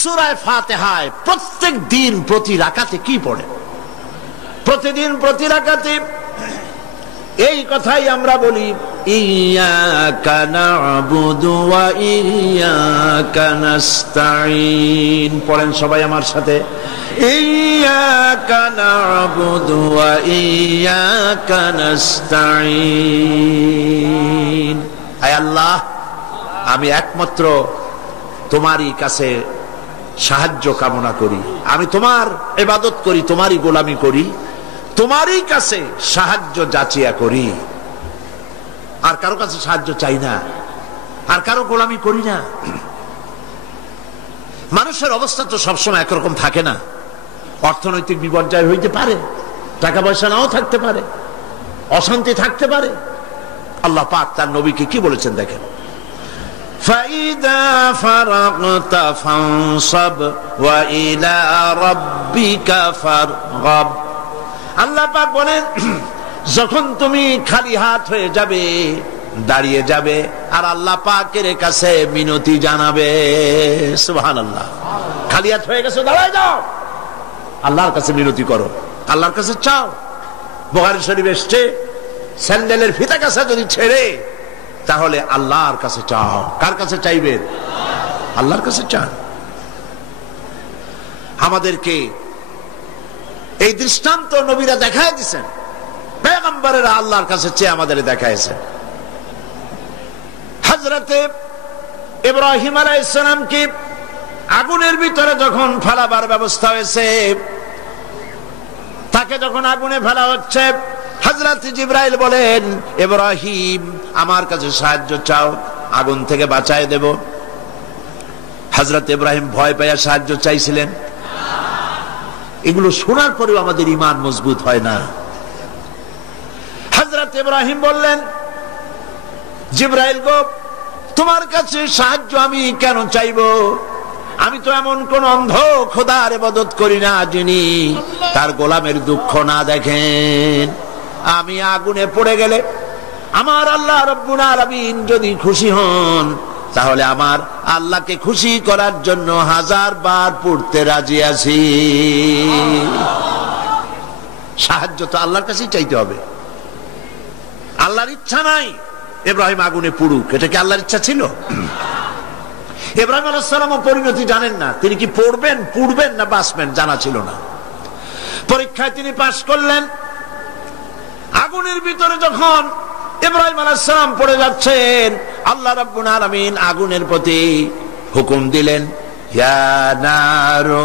সূরা ফাতিহায় প্রত্যেক দিন প্রতি রাকাতে কি পড়ে? প্রতিদিন প্রতি রাকাতে এই কথাই আমরা বলি, ইয়্যাকা না'বুদু ওয়া ইয়্যাকা নাস্তাঈন। পড়েন সবাই আমার সাথে, ইয়্যাকা না'বুদু ওয়া ইয়্যাকা নাস্তাঈন। আয় আল্লাহ, আমি একমাত্র তোমারই কাছে সাহায্য কামনা করি, আমি তোমার ইবাদত করি, তোমারই গোলামি করি, তোমারই কাছে সাহায্য যাচিয়া করি, আর কারো কাছে সাহায্য চাই না, আর কারো গোলামি করি না। মানুষের অবস্থা তো সবসময় একরকম থাকে না, অর্থনৈতিক বিপর্যয় হইতে পারে, টাকা পয়সা নাও থাকতে পারে, অশান্তি থাকতে পারে। আল্লাহ পাক তার নবীকে কি বলেছেন দেখেন, ফাইদা ফারাগতা ফানসাব ওয়া ইলা রাব্বিকা ফারগাব। আল্লাহ পাক বলেন, যখন তুমি খালি হাত হয়ে যাবে, দাঁড়িয়ে যাবে, আর আল্লাহ পাকের কাছে মিনতি জানাবে। সুবহানাল্লাহ। খালি হাত হয়ে গেছো, দাঁড়ায় যাও, আল্লাহর কাছে মিনতি করো, আল্লাহর কাছে চাও। বুখারী শরীফে এসেছে, স্যান্ডেলের ফিতা কাছে যদি ছেড়ে, তাহলে আল্লাহর কাছে চাও। কার কাছে চাইবেন? আল্লাহর কাছে চান। আমাদেরকে এই দৃষ্টান্ত নবীরা দেখায় দিয়েছেন, পয়গম্বরেরা আল্লাহর কাছে চেয়ে আমাদের দেখাইছেন। হযরতে ইব্রাহিম আলাইহিস সালামকে আগুনের ভিতরে যখন ফেলাবার ব্যবস্থা হয়েছে, তাকে যখন আগুনে ফেলা হচ্ছে, হযরত জিবরাইল বলেন, ইব্রাহিম আমার কাছে সাহায্য চাও, আগুন থেকে বাঁচায় দেব। হযরত ইব্রাহিম ভয় পেয়ে সাহায্য চাইছিলেন। এগুলো শোনার পরেও আমাদের ঈমান মজবুত হয় না। হযরত ইব্রাহিম বললেন, জিবরাইল গো, তোমার কাছে সাহায্য আমি কেন চাইবো? আমি তো এমন কোন অন্ধ খোদার ইবাদত করি না যিনি তার গোলামের দুঃখ না দেখেন। আমি আগুনে পড়ে গেলে আমার আল্লাহ রাব্বুল আলামিন যদি খুশি হন, তাহলে আমার আল্লাহকে খুশি করার জন্য 1000 বার পড়তে রাজি আছি। সাহায্য তো আল্লাহর কাছেই চাইতে হবে। আল্লাহর ইচ্ছা নাই ইব্রাহিম আগুনে পুড়ুক, এটা কি আল্লাহর ইচ্ছা ছিল? ইব্রাহিম আলাইহিস সালামও পরিণতি জানেন না, তিনি কি পড়বেন, পুড়বেন না বাঁচবেন জানা ছিল না। পরীক্ষায় তিনি পাশ করলেন। আগুনের ভিতরে যখন ইব্রাহিম আলাইহিস সালাম পড়ে যাচ্ছেন, আল্লাহ রাব্বুল আলামিন আগুনের প্রতি হুকুম দিলেন, ইয়া নারু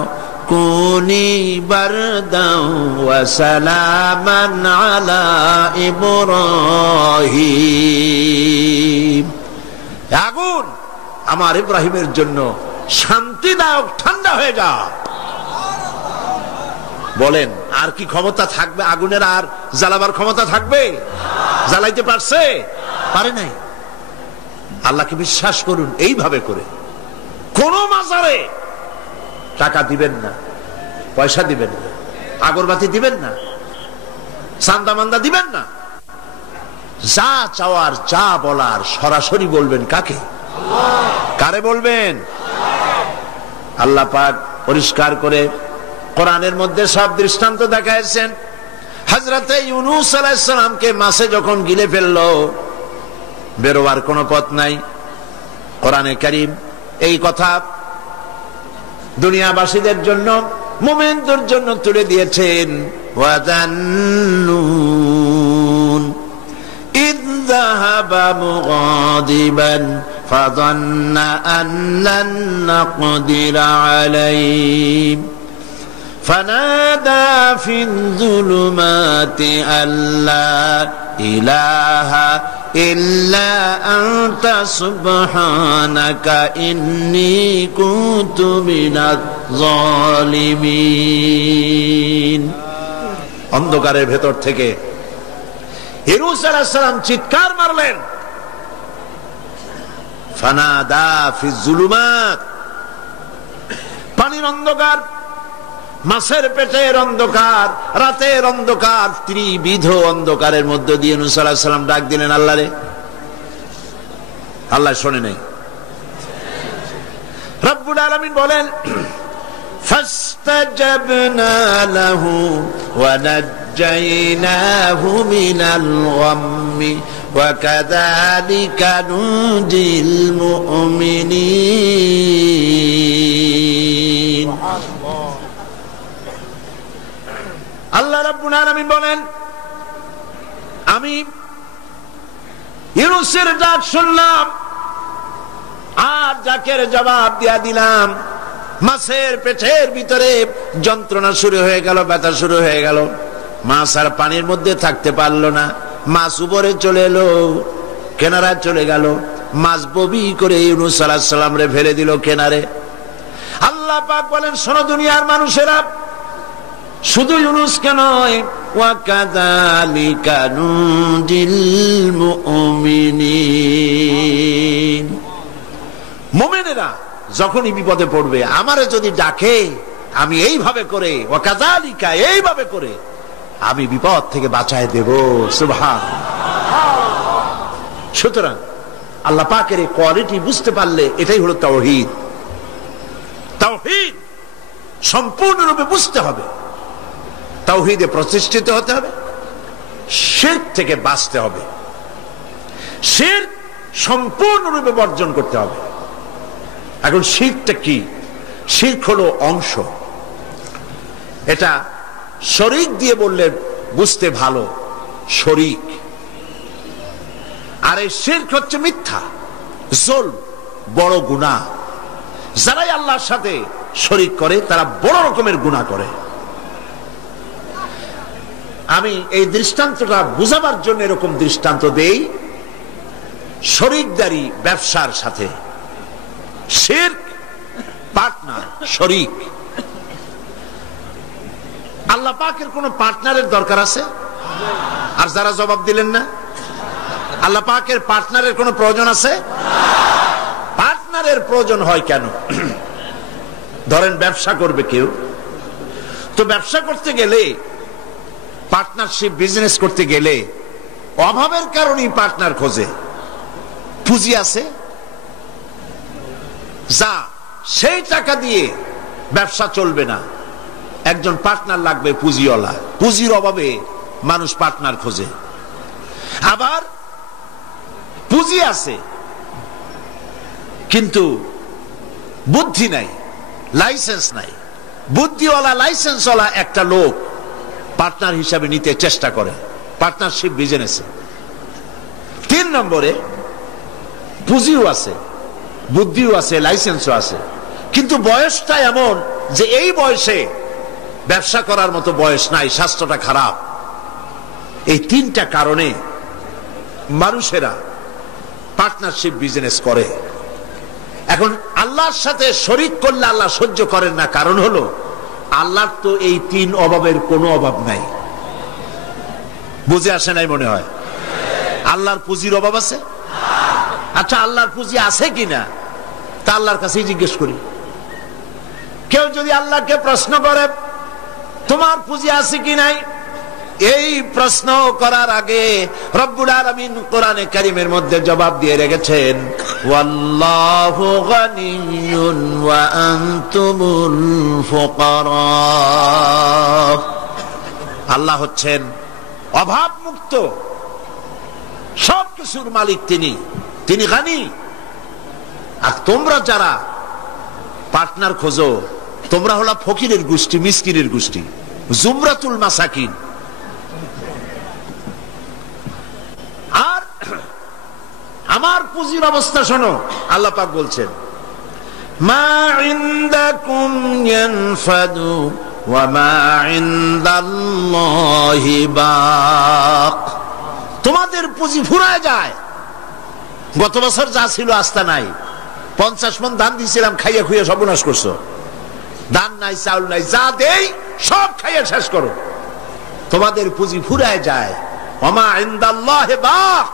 কুনি বারদাও ওয়া সালামান আলা ইব্রাহিম। আগুন, আমার ইব্রাহিমের জন্য শান্তিদায়ক ঠান্ডা হয়ে যা। বলেন, আর কি ক্ষমতা থাকবে আগুনের? আর জ্বালাবার ক্ষমতা থাকবে? জ্বালাইতে পারছে? পারে নাই। আল্লাহকে বিশ্বাস করুন এইভাবে করে। কোন মাজারে টাকা দিবেন না, পয়সা দিবেন না, আগরবাতি দিবেন না, চান্দা মান্দা দিবেন না। যা চাওয়ার, যা বলার সরাসরি বলবেন। কাকে? কারে বলবেন? আল্লাহ পাক পরিষ্কার করে কোরআনের মধ্যে সব দৃষ্টান্ত দেখাইছেন। হযরতে ইউনূস আলাইহিস সালামকে মাছে যখন গিলে ফেললো, বেরোবার কোনো পথ নাই, কোরআনে কারীম এই কথা দুনিয়াবাসীদের জন্য, মুমিনদের জন্য তুলে দিয়েছেন। ওয়াযান্নুন ইয যাহাবা মুগাদিবান ফাযান্না আন লান নাকদিরা আলাইহি فنادى في الظلمات أن لا إله إلا أنت سبحانك إني كنت من الظالمين। অন্ধকারের ভেতর থেকে ইউনূস আলাইহিস সালাম চিৎকার মারলেন, ফানাদা ফি যুলুমাত, পানির অন্ধকার, মাছের পেটের অন্ধকার, রাতের অন্ধকার, ত্রিবিধ অন্ধকারের মধ্য দিয়ে ইউনূস আলাইহিস সালাম ডাক দিলেন আল্লাহরে। আল্লাহ শোনে নাই। রব্বুল আলামিন বলেন ফাস্তাজাবনা লাহু ওয়া নাজ্জাইনাহু মিনাল গাম্মি ওয়া কাযালিকা নুজিল মুমিনিন। আল্লাহ রাব্বুল আলামিন বলেন আমি ইউনূসের ডাক শুনলাম আর ডাকের জবাব দিয়া দিলাম। মাছের পেটের ভিতরে যন্ত্রণা শুরু হয়ে গেল, ব্যথা শুরু হয়ে গেল। মাছ আর পানির মধ্যে থাকতে পারলো না। মাছ উপরে চলে এলো, কেনারায় চলে গেল। মাছ ববি করে ইউনূস আলাইহিস সালাম রে ফেলে দিল কেনারে। আল্লাহ পাক বলেন শোনো দুনিয়ার মানুষেরা, শুধু ইউনূসকে নয়, ওয়া কাযালিকা নুজিল মুমিনিন। মুমিনেরা যখনই বিপদে পড়বে আমারে যদি ডাকে আমি এইভাবে করে, ওয়া কাযালিকা এইভাবে করে আমি বিপদ থেকে বাঁচায় দেব। সুবহানাল্লাহ। সুতরাং আল্লাহ পাকের এই কোয়ালিটি বুঝতে পারলে এটাই হলো তাওহীদ। তাওহীদ সম্পূর্ণরূপে বুঝতে হবে, তাওহীদে প্রতিষ্ঠিত হতে হবে, শিরক থেকে বাঁচতে হবে, শিরক সম্পূর্ণরূপে বর্জন করতে হবে। এখন শিরকটা কি? শিরক হলো অংশ। এটা শরীক দিয়ে বললে বুঝতে ভালো, শরীক। আর এই শিরক হচ্ছে মিথ্যা, জুলম, বড় গুনাহ। যারাই আল্লাহর সাথে শরীক করে তারা বড় রকমের গুনাহ করে। আমি এই দৃষ্টান্তটা বুঝাবার জন্য এরকম দৃষ্টান্ত দেই শরীকদারি ব্যবসার সাথে। শিরক পার্টনার, শরীক। আল্লাহ পাকের কোন পার্টনারের দরকার আছে? আর যারা জবাব দিলেন না, আল্লাহ পাকের পার্টনারের কোন প্রয়োজন আছে? পার্টনারের প্রয়োজন হয় কেন? ধরেন ব্যবসা করবে কেউ, তো ব্যবসা করতে গেলে, পার্টনারশিপ বিজনেস করতে গেলে অভাবের কারণেই পার্টনার খোঁজে। পুঁজি আছে যা, সেই টাকা দিয়ে ব্যবসা চলবে না, একজন পার্টনার লাগবে পুঁজিওয়ালা। পুঁজির অভাবে মানুষ পার্টনার খোঁজে। আবার পুঁজি আছে কিন্তু বুদ্ধি নাই, লাইসেন্স নাই। বুদ্ধিওয়ালা লাইসেন্সওয়ালা একটা লোক পার্টনার হিসাবে নিতে চেষ্টা করে পার্টনারশিপ বিজনেসে। 3 নম্বরে পুঁজিও আছে, বুদ্ধিও আছে, লাইসেন্সও আছে, কিন্তু বয়সটা এমন যে এই বয়সে ব্যবসা করার মতো বয়স নাই, স্বাস্থ্যটা খারাপ। এই 3টা কারণে মানুষেরা পার্টনারশিপ বিজনেস করে। এখন আল্লাহর সাথে শরীক করলে আল্লাহ সহ্য করেন না, কারণ হলো আল্লাহর তো এই 3 অভাবের কোনো অভাব নাই। বুঝে আসে নাই মনে হয়? আল্লাহর পুঁজির অভাব আছে? আচ্ছা, আল্লাহর পুঁজি আছে কিনা তা আল্লাহর কাছেই জিজ্ঞেস করি। কেউ যদি আল্লাহকে প্রশ্ন করে তোমার পুঁজি আছে কি নাই, এই প্রশ্ন করার আগে রব্বুল আলামিন কোরআনে কারীমের মধ্যে জবাব দিয়ে রেখেছেন, ওয়াল্লাহু গানিয়্যুন ওয়া আনতুমুল ফুকারা। আল্লাহ হচ্ছেন অভাব মুক্ত, সবকিছুর মালিক তিনি, তিনি গানি। আর তোমরা যারা পার্টনার খোঁজো তোমরা হলো ফকিরের গোষ্ঠী, মিসকিনের গোষ্ঠী, জুমরাতুল মাসাকিন। আর আমার পুঁজির অবস্থা শোনো, আল্লাহ পাক বলছেন মা ইনদাকুম ইয়ানফাদু ওয়া মা ইনদাল্লাহি বাক। তোমাদের পুঁজি ফুরায় যায়। গত বছর যা ছিল আস্থা নাই, 50 মণ ধান দিয়েছিলাম, খাইয়া খুইয়া সর্বনাশ করছো। ধান নাই, চাউল নাই, যা দেই সব খাইয়া শেষ করো। তোমাদের পুঁজি ফুরায় যায়। ওমা ইনদাল্লাহি বাক।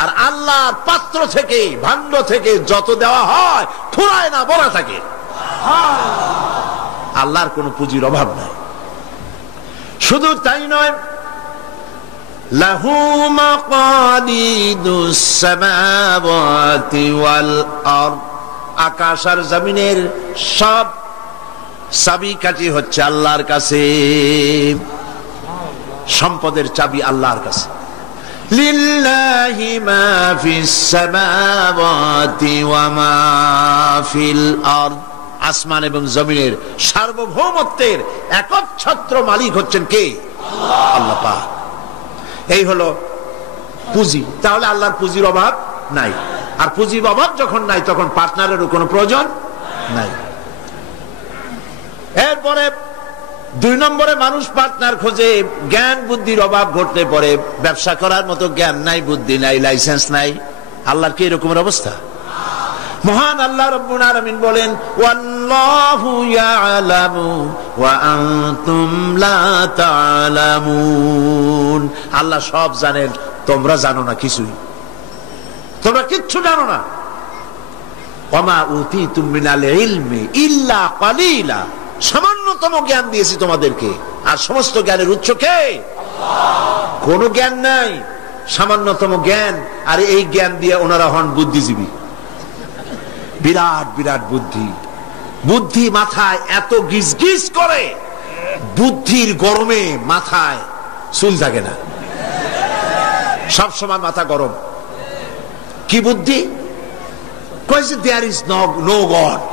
আর আল্লাহর পাত্র থেকে, ভাণ্ড থেকে যত দেওয়া হয় ফুরায় না, বলা থাকে। আল্লাহর কোন পুঁজির অভাব নাই। শুধু তাই নয়, লাহু মাকালিদুস সামাওয়াতি ওয়াল আরদ আকাশ আর জমিনের সব চাবিকাঠি হচ্ছে আল্লাহর কাছে, সম্পদের চাবি আল্লাহর কাছে। লিল্লাহি মা ফিস সামাওয়াতি ওয়া মা ফিল আরদ, আসমান এবং জমিনের সার্বভৌমত্বের একচ্ছত্র মালিক হচ্ছেন কে? আল্লাহ পাক। এই হলো পুঁজি। তাহলে আল্লাহর পুঁজির অভাব নাই। আর পুঁজির অভাব যখন নাই তখন পার্টনারেরও কোনো প্রয়োজন নাই। এরপরে 2 নম্বরে মানুষ পার্টনার খোঁজে জ্ঞান বুদ্ধির অভাব ঘটলে পরে। ব্যবসা করার মতো জ্ঞান নাই, বুদ্ধি নাই, লাইসেন্স নাই। আল্লাহর কি এরকমের অবস্থা? মহান আল্লাহ রাব্বুল আলামিন বলেন, ওয়াল্লাহু ইয়ালামু ওয়া আনতুম লা তা'লামুন। আল্লাহ সব জানেন, তোমরা জানো না কিছুই, তোমরা কিচ্ছু জানো না। ওয়া মা উতীতুম মিনাল ইলমি ইল্লা কালিলা, সামান্যতম জ্ঞান দিয়েছি তোমাদেরকে, আর সমস্ত জ্ঞানের উৎস কে? আল্লাহ। কোনো জ্ঞান নাই, সামান্যতম জ্ঞান। আর এই জ্ঞান দিয়ে ওনারা হন বুদ্ধিজীবী। বিরাট বিরাট বুদ্ধি, বুদ্ধি মাথায় এত গিজ গিজ করে, বুদ্ধির গরমে মাথায় চুল থাকে না, সব সময় মাথা গরম। কি বুদ্ধি? কইছে দেয়ার ইজ নো গড।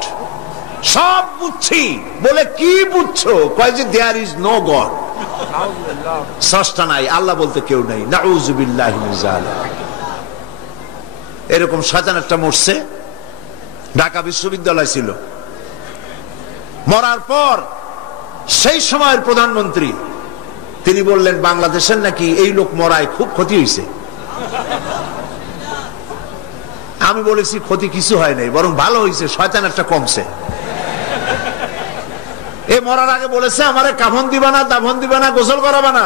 সব বুঝছি বলে কি বুঝছো? কয় যে দেয়ার ইজ নো গড, স্রষ্টা নাই, আল্লাহ বলতে কেউ নাই। নাউযুবিল্লাহি মিন যালিক। এরকম শয়তান একটা মরছে, ঢাকা বিশ্ববিদ্যালয় ছিল। মরার পর সেই সময়ের প্রধানমন্ত্রী তিনি বললেন, বাংলাদেশের নাকি এই লোক মরায় খুব ক্ষতি হয়েছে। আমি বলেছি ক্ষতি কিছু হয় নাই, বরং ভালো হয়েছে, শয়তান একটা কমছে। এ মরার আগে বলেছে, আমারে কাফন দিবা না, দাফন দিবা না, গোসল করাবা না।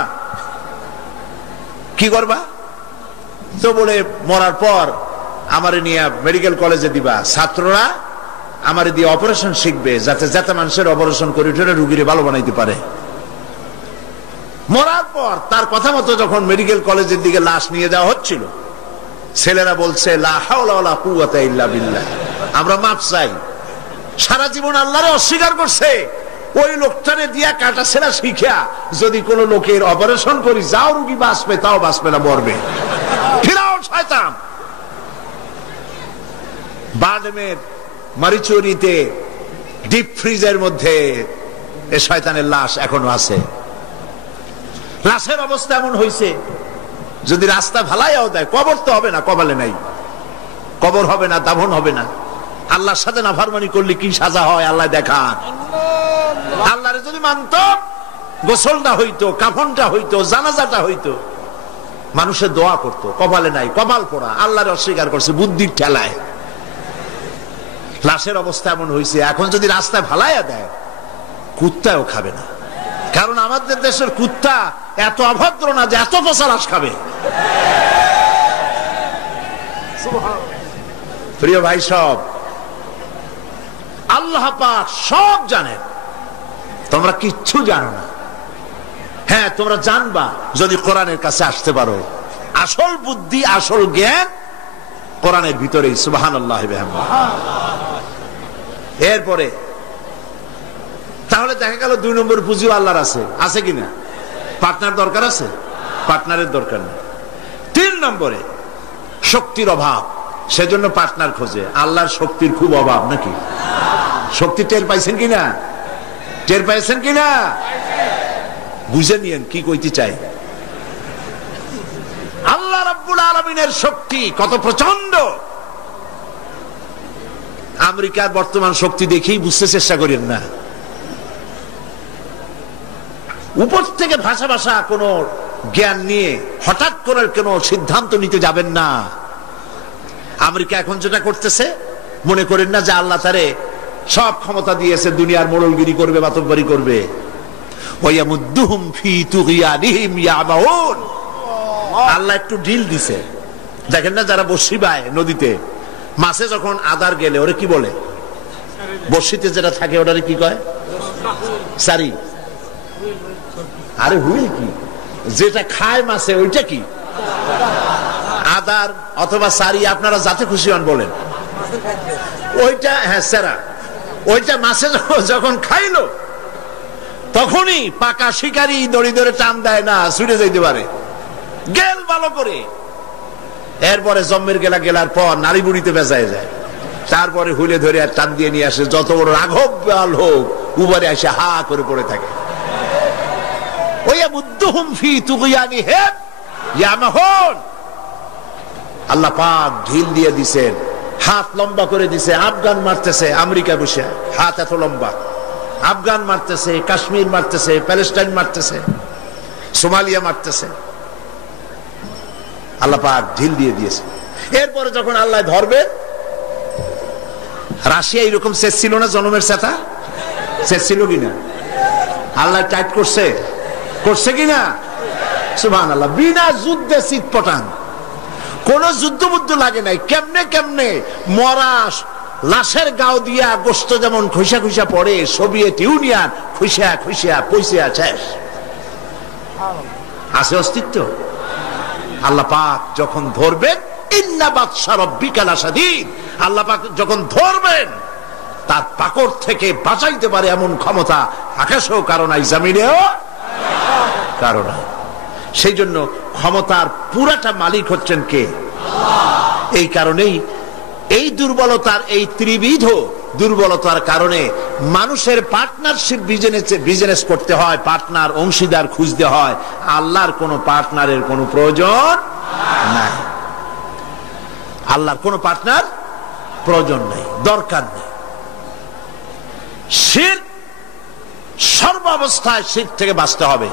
কি করবা? তো বলে মরার পর আমারে নিয়ে মেডিকেল কলেজে দিবা, ছাত্ররা আমারে দিয়ে অপারেশন শিখবে, যাতে যাতে মানুষের অপারেশন করে উঠে রুগীরে ভালো বানাইতে পারে। মরার পর তার কথা মতো যখন মেডিকেল কলেজের দিকে লাশ নিয়ে যাওয়া হচ্ছিল, ছেলেরা বলছে, লা হাওলা ওয়ালা কুওয়াতা ইল্লা বিল্লাহ, আমরা মাপ চাই। সারা জীবন আল্লাহরে অস্বীকার করছে। ওই লোকটারে দিয়া কাটা ছেঁড়া শিখা যদি কোন লোকের অপারেশন করি, যাও রুগী বাঁচবে, তাও বাঁচবে না, মরবে। ফিরাও শয়তান। বাডমের মারিচুরিতে ডিপ ফ্রিজের মধ্যে এ শয়তানের লাশ এখনো আছে। লাশের অবস্থা এমন হয়েছে, যদি রাস্তা ভালাইয়াও দেয়, কবর তো হবে না, কপালে নাই, কবর হবে না, দাফন হবে না। আল্লাহর সাথে নাফরমানি করলে কি সাজা হয় আল্লাহ দেখান। আল্লাহরে যদি মানত, গোসলটা হইতো, কাফনটা হইতো, জানাজাটা হইতো, মানুষের দোয়া করতো। কপালে নাই, কপাল পোড়া, আল্লাহরে অস্বীকার করছে বুদ্ধির ঠেলায়। লাশের অবস্থা এমন হয়েছে, এখন যদি রাস্তায় ভালাইয়া দেয়, কুত্তাও খাবে না। কারণ আমাদের দেশের কুত্তা এত অভদ্র না যে এত পচা লাশ খাবে। প্রিয় ভাই, সব আল্লাহ পাক সব জানেন, তোমরা কিচ্ছু জানো না। হ্যাঁ, তোমরা জানবা যদি কোরআনের কাছে আসতে পারো। আসল বুদ্ধি, আসল জ্ঞান কোরআনের ভিতরেই। সুবহানাল্লাহ। এরপরে তাহলে দেখা গেল 2 নম্বর পুঁজিও আল্লাহর আছে। আছে কিনা? পার্টনার দরকার আছে? পার্টনারের দরকার নেই। 3 নম্বরে শক্তির অভাব, সেজন্য পার্টনার খোঁজে। আল্লাহর শক্তির খুব অভাব নাকি? শক্তি টের পাইছেন কিনা? টের পাইছেন কিনা? বুঝে নিয়েন কি কইতে চাই। আল্লাহ রাব্বুল আলামিনের শক্তি কত প্রচন্ড। আমেরিকার বর্তমান শক্তি দেখেই বুঝতে চেষ্টা করেন না। উপর থেকে ভাষা ভাষা কোন জ্ঞান নিয়ে হঠাৎ করে কোন সিদ্ধান্ত নিতে যাবেন না। আমেরিকা এখন যেটা করতেছে, মনে করেন না যে আল্লাহ তারে সব ক্ষমতা দিয়েছে, দুনিয়ার মোড়লগিরি করবে, বাতববাড়ি করবে। ওয়ায়ামুদ্দুহুম ফি তুগয়ানিহিম ইয়ামাউন। আল্লাহ একটু ঢিল দিছে। দেখেন না, যারা বড়শি বায় নদীতে, মাছে যখন আদার গেলে ওরে কি বলে? বড়শিতে যেটা থাকে ওটারে কি কয়? সারি। আরে হুইল কি? যেটা খায় মাছে ওইটা কি? আদার অথবা সারি, আপনারা যাতে খুশি হন বলেন। ওইটা হ্যাঁ সেরা, ওইটা মাছে যখন খাইলো তখনই পাকা শিকারি দড়ি ধরে টান দেয় না, ছুটে যাইতে পারে, গেল ভালো করে। এরপরে জম্মের গেলার পর নারী বুড়িতে বেজায় যায়, তারপরে হুলে ধরে আর টান দিয়ে নিয়ে আসে। যত বড় রাঘব বাল হোক উপরে এসে হা করে পড়ে থাকে। আল্লাহ পাক ঢিল দিয়ে দিছেন, হাত লম্বা করে দিছে। আফগান মারতেছে আমেরিকা বসে, হাত এত লম্বা। আফগান মারতেছে, কাশ্মীর মারতেছে, প্যালেস্টাইন মারতেছে, সোমালিয়া মারতেছে। আল্লাহ পাক ঢিল দিয়ে দিয়েছে। এরপরে যখন আল্লাহ ধরবে, রাশিয়া এরকম শেষ ছিল না, জনমের সাথা শেষ ছিল কিনা? আল্লাহ টাইট করছে, করছে কিনা? সুবহানাল্লাহ। বিনা যুদ্ধে চিৎপটাং, কোন যুদ্ধ বুদ্ধ লাগে নাই। কেমনে কেমনে মরা লাশের গাও দিয়া গোস্ত যেমন খুশা খুশা পড়ে, সোভিয়েত ইউনিয়ন খুশিয়া খুশিয়া পয়সা শেষ। আছে অস্তিত্ব? আল্লাহ পাক যখন ধরবেন, ইন্না বাতশা রাব্বিকা লাশাদীদ, আল্লাহ পাক যখন ধরবেন তার পাকড় থেকে বাঁচাইতে পারে এমন ক্ষমতা আকাশেও কারো নাই, জমিনেও কারো নাই। সেই জন্য ক্ষমতার পুরাটা মালিক হচ্ছেন কে? আল্লাহ। এই কারণেই এই দুর্বলতার, এই ত্রিবিধ দুর্বলতার কারণে মানুষের পার্টনারশিপ বিজনেস করতে হয়, পার্টনার অংশীদার খুঁজতে হয়। আল্লাহর কোনো পার্টনারের কোনো প্রয়োজন নাই, আল্লাহর কোনো পার্টনার প্রয়োজন নেই, দরকার নেই। শিরক, সর্বাবস্থায় শিরক থেকে বাঁচতে হবে।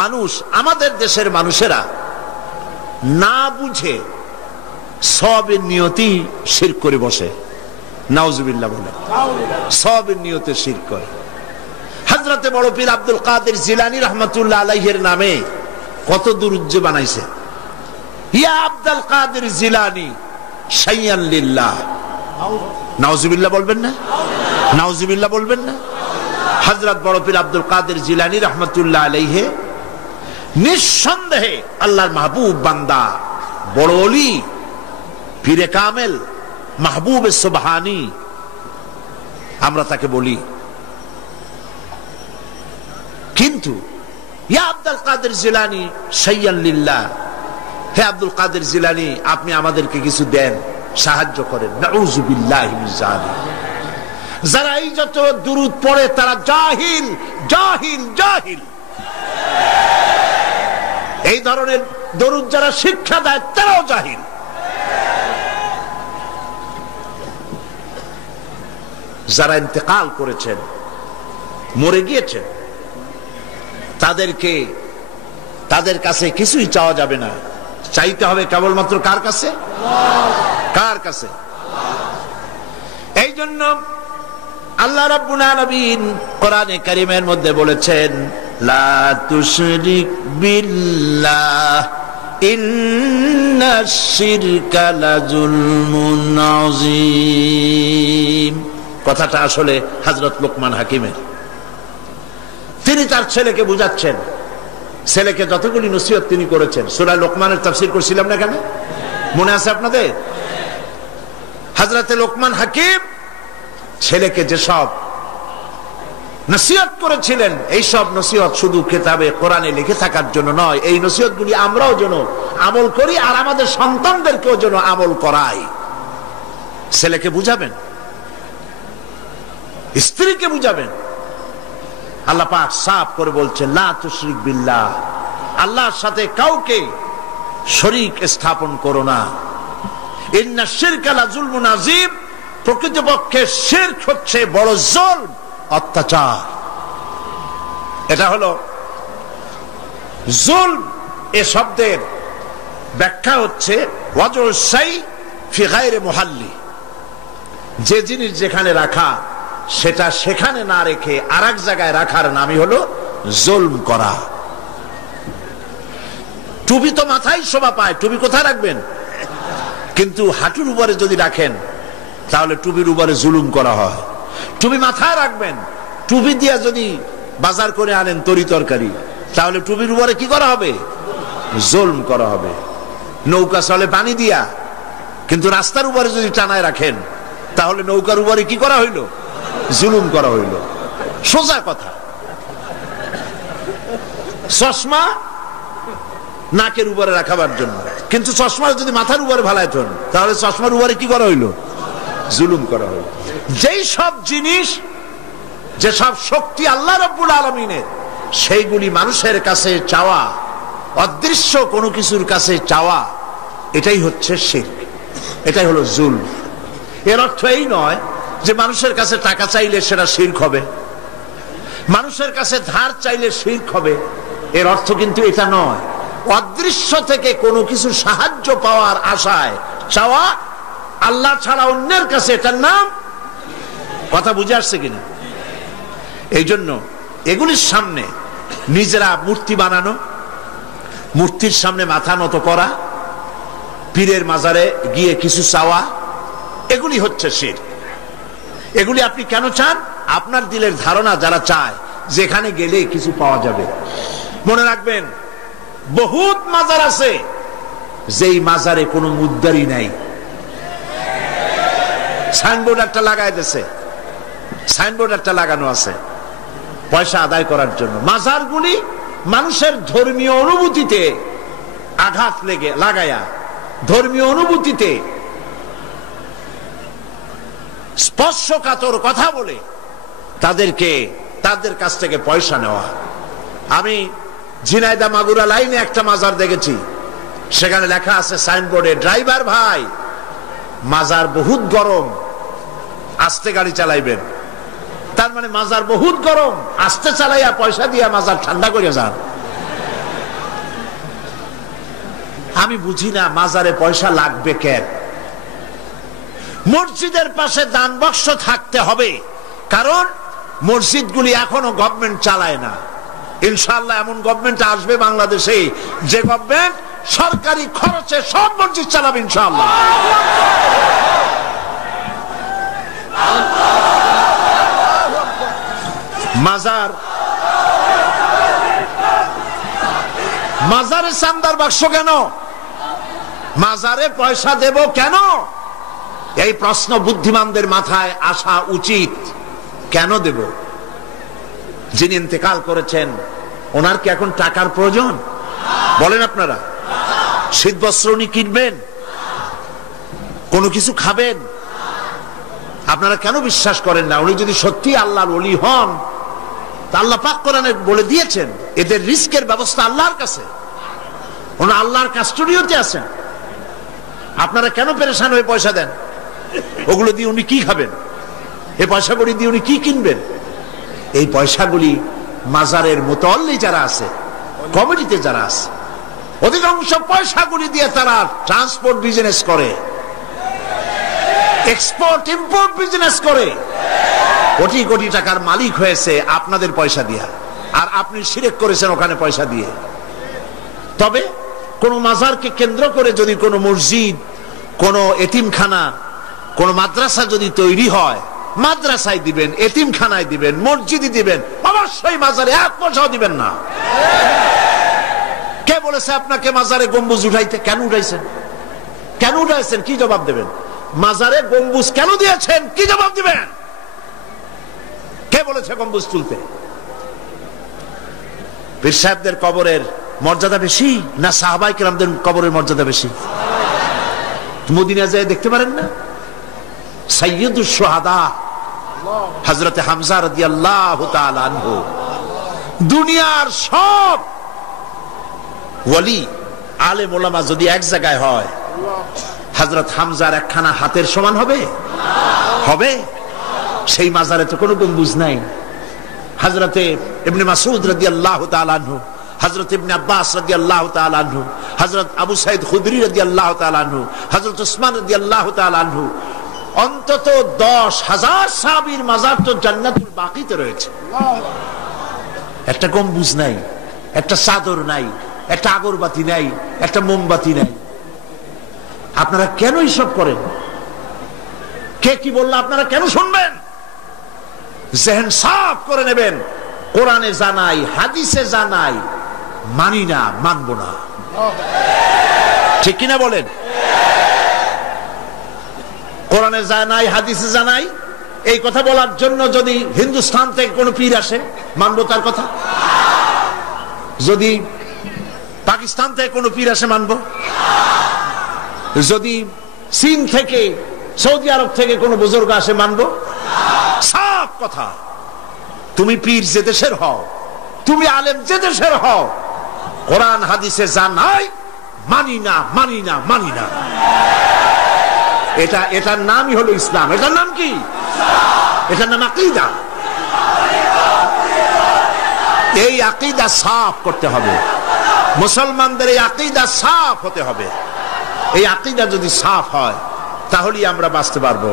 মানুষ, আমাদের দেশের মানুষেরা না বুঝে সবের নিয়তি শিরক করে বসে, নাউজুবিল্লাহ বলে, সবের নিয়তে শিরক করে। হযরতে বড় পীর আব্দুল কাদের জিলানী রাহমাতুল্লাহ আলাইহির নামে কত দুরূদ বানাইছে। ইয়া আব্দুল কাদের জিলানী শাইয়ান লিল্লাহ, নাউজুবিল্লাহ বলবেন না? নাউজুবিল্লাহ বলবেন না? হযরত বড় পীর আব্দুল কাদের জিলানী রাহমাতুল্লাহ আলাইহি নিঃসন্দেহে আল্লাহর মাহবুব বান্দা, বড় ওলি, পীরে কামেল, মাহবুব সুবহানী আমরা তাকে বলি। কিন্তু ইয়া আব্দুল কাদের জিলানী শাইয়ান লিল্লাহ, হে আব্দুল কাদের জিলানী আপনি আমাদেরকে কিছু দেন, সাহায্য করেন। নাউযু বিল্লাহি মিন যালিক। যারা এই যত দুরূদ পড়ে তারা জাহিল, জাহিল, জাহিল। এই ধরনের দরুদ যারা শিক্ষা দেয় তারাও জাহিল। যারা ইন্তেকাল করেছেন, মরে গিয়েছেন, তাদের কাছে কিছুই চাওয়া যাবে না, চাইতে হবে কেবলমাত্র কার কাছে? কার কাছে? এই জন্য আল্লাহ রাব্বুল আলামিন কোরআনে কারীমের মধ্যে বলেছেন, লা তুশরিক বিল্লাহ ইন্নাশ শিরকা লাযুলমুন আযীম। কথাটা আসলে হযরত লোকমান হাকিমের। তিনি তার ছেলেকে বুঝাচ্ছেন, ছেলেকে যতগুলি নসিহত তিনি করেছেন। সূরা লোকমানের তাফসীর করছিলাম না কেন, মনে আছে আপনাদের? হযরতে লোকমান হাকিম ছেলেকে যেসব নসিহত করেছিলেন, এই সব নসিহত শুধু কিতাবে কোরআনে লিখে থাকার জন্য নয়, এই নসিহতগুলি আমরাও যেন আমল করি আর আমাদের সন্তানদেরকেও যেন আমল করাই। ছেলেকে বুঝাবেন, স্ত্রীকে বুঝাবেন। আল্লাহ পাক সাফ করে বলছেন, লা তুশরিক বিল্লাহ, আল্লাহর সাথে কাউকে শরীক স্থাপন করো না। ইন্নাশ শিরকা লাযুলমুন আযীম, প্রকৃতপক্ষে শিরক হচ্ছে বড় জুলম, অত্যাচার। এটা হলো জুলম। এ শব্দের ব্যাখ্যা হচ্ছে ওয়াজউল শাই ফি গায়রি মুহাল্লি, যে জিনিস যেখানে রাখা সেটা সেখানে না রেখে আরেক জায়গায় রাখার নামই হলো জুলম করা। টুপি তো মাথায় শোভা পায়, টুপি কোথায় রাখবেন? কিন্তু হাঁটুর উপরে যদি রাখেন তাহলে টুপির উপরে জুলুম করা হয়। টুপি মাথায় রাখবেন, টুপি দিয়া যদি বাজার করে আনেন তরি তরকারি, তাহলে টুপির উপরে কি করা হবে? জুলম করা হবে। নৌকা চলে পানি দিয়া, কিন্তু রাস্তার উপরে যদি টানায় রাখেন তাহলে নৌকার উপরে কি করা হইল? জুলুম করা হইল। সোজা কথা। চশমা নাকের উপরে রাখাবার জন্য, কিন্তু চশমা যদি মাথার উপরে ভালাইতেন তাহলে চশমার উপরে কি করা হইল? জুলুম করা হইল। যেই সব জিনিস, যে সব শক্তি আল্লাহ রাব্বুল আলামিনের, সেইগুলি মানুষের কাছে চাওয়া, অদৃশ্য কোনো কিছুর কাছে চাওয়া, এটাই হচ্ছে শিরক, এটাই হলো জুলম। এর অর্থ এই নয় যে মানুষের কাছে টাকা চাইলে সেটা শিরক হবে, মানুষের কাছে ধার চাইলে শিরক হবে, এর অর্থ কিন্তু এটা নয়। অদৃশ্য থেকে কোনো কিছু সাহায্য পাওয়ার আশায় চাওয়া আল্লাহ ছাড়া অন্যের কাছে, এটার নাম, কথা বুঝে আসছে কিনা? এই জন্য এগুলির সামনে নিজেরা মূর্তি বানানো, মূর্তির সামনে মাথা নত করা, পীরের মাজারে গিয়ে কিছু চাওয়া, এগুলি হচ্ছে শিরক। এগুলি আপনি কেন চান? আপনার দিলের ধারণা যারা চায় যেখানে গেলে কিছু পাওয়া যাবে। মনে রাখবেন, বহুত মাজার আছে যেই মাজারে কোনো মুদ্দারি নাই। সাইনবোর্ড একটা লাগাই দিয়েছে, সাইনবোর্ড একটা লাগানো আছে পয়সা আদায় করার জন্য। মাজারগুলি মানুষের ধর্মীয় অনুভূতিতে আঘাত লাগায়া, ধর্মীয় অনুভূতিতে স্পর্শকাতর কথা বলে তাদের কাছ থেকে পয়সা নেওয়া। আমি ঝিনাইদহ মাগুরা লাইনে একটা মাজার দেখেছি, সেখানে লেখা আছে সাইনবোর্ডে, ড্রাইভার ভাই মাজার বহুত গরম, আস্তে গাড়ি চালাইবেন। তার মানে মাজার বহুত গরম, আস্তে চালাইয়া পয়সা দিয়া মাজার ঠান্ডা করে যান। আমি বুঝি না মাজারে পয়সা লাগবে কেন? মসজিদের পাশে দান বাক্স থাকতে হবে, কারণ মসজিদগুলি এখনো গভর্নমেন্ট চালায় না। ইনশাআল্লাহ এমন গভর্নমেন্ট আসবে বাংলাদেশে যে গভর্নমেন্ট সরকারি খরচে সব মসজিদ চালাবে ইনশাআল্লাহ। মাজারে চান্দার বাক্স কেন? মাজারে পয়সা দেব কেন? এই প্রশ্ন বুদ্ধিমানদের মাথায় আসা উচিত। কেন দেব? যিনি ইন্তেকাল করেছেন ওনার কি এখন টাকার প্রয়োজন? বলেন আপনারা। শীত বস্ত্র উনি কিনবেন, কোনো কিছু খাবেন? আপনারা কেন বিশ্বাস করেন না? উনি যদি সত্যি আল্লাহর ওলি হন, তা আল্লাহ পাক কোরআনে বলে দিয়েছেন এদের রিস্কের ব্যবস্থা আল্লাহর কাছে, ওনা আল্লাহর কাস্টোডিওতে আছেন। আপনারা কেন পেরেশান হয়ে পয়সা দেন? ওগুলো দিয়ে উনি কি খাবেন? এই পয়সাগুলি দিয়ে উনি কি কিনবেন? এই পয়সাগুলি মাজারের মুতাল্লি যারা আছে, কমিটিতে যারা আছে, অধিকাংশ পয়সাগুলি দিয়ে তারা ট্রান্সপোর্ট বিজনেস করে, এক্সপোর্ট ইম্পোর্ট বিজনেস করে, কোটি কোটি টাকার মালিক হয়েছে আপনাদের পয়সা দিয়া, আর আপনি শিরক করেছেন ওখানে পয়সা দিয়ে। তবে কোন মাজারকে কেন্দ্র করে যদি কোনো মসজিদ, কোনো এতিমখানা, কোন মাদ্রাসা যদি তৈরি হয়, মাদ্রাসায় দিবেন, এতিমখানায় দিবেন, মসজিদে দিবেন, অবশ্যই মাজারে এক পয়সাও দিবেন না। কে বলেছে আপনাকে মাজারে গম্বুজ উঠাইতে? কেন উঠাইছেন? কেন উঠাইছেন? কি জবাব দেবেন? মাজারে গম্বুজ কেন দিয়েছেন? কি জবাব দিবেন? কে বলেছে গম্বুজ তুলতে? পীর সাহেবদের কবরের মর্যাদা বেশি না সাহাবায়ে কেরামদের কবরের মর্যাদা বেশি? মদিনা যায় দেখতে পারেন না? সাইয়্যিদুশ শুহাদা হযরত হামজা রাদিয়াল্লাহু তাআলা আনহু, দুনিয়ার সব ওয়ালি আলেম ওলামা যদি এক জায়গায় হয়, হযরত হামজার একখানা হাতের সমান হবে? হবে? সেই মাজারে তো কোনো গম্বুজ নাই। হযরতে ইবনে মাসউদ রাদিয়াল্লাহু তাআলা আনহু, হযরত ইবনে আব্বাস রাদিয়াল্লাহু তাআলা আনহু, হযরত আবু সাঈদ খুদরি রাদিয়াল্লাহু তাআলা আনহু, হযরত উসমান রাদিয়াল্লাহু তাআলা আনহু, অন্তত 10,000 সাহাবীর মাজার তো জান্নাতুল বাকিতে রয়েছে। একটা গম্বুজ নাই, একটা চাদর নাই, একটা আগরবাতি নাই, একটা মোমবাতি নাই। আপনারা কেন এইসব করেন? কে কি বললো আপনারা কেন শুনবেন? জেহেন সাফ করে নেবেন। কোরআনে জানাই, হাদিসে জানাই, মানি না, মানব না। ঠিক কিনা বলেন? কোরআনে জানাই, হাদিসে জানাই। এই কথা বলার জন্য যদি হিন্দুস্তান থেকে কোনো পীর আসে, মানবো তার কথা? যদি পাকিস্তান থেকে কোনো পীর আসে, মানবো? যদি চীন থেকে, সৌদি আরব থেকে কোনো বুজুর্গ আসে, মানবো? সাফ কথা। তুমি পীর যে দেশের হও, তুমি আলেম যে দেশের হও, কোরআন হাদিসে জানাই মানি না, মানি না, মানি না। এটার নামই হলো ইসলাম। এটার নাম কি? এটার নাম আকীদা। এই আকীদা সাফ করতে হবে। মুসলমানদের এই আকীদা সাফ হতে হবে। এই আকীদা যদি সাফ হয় তাহলেই আমরা বাঁচতে পারবো।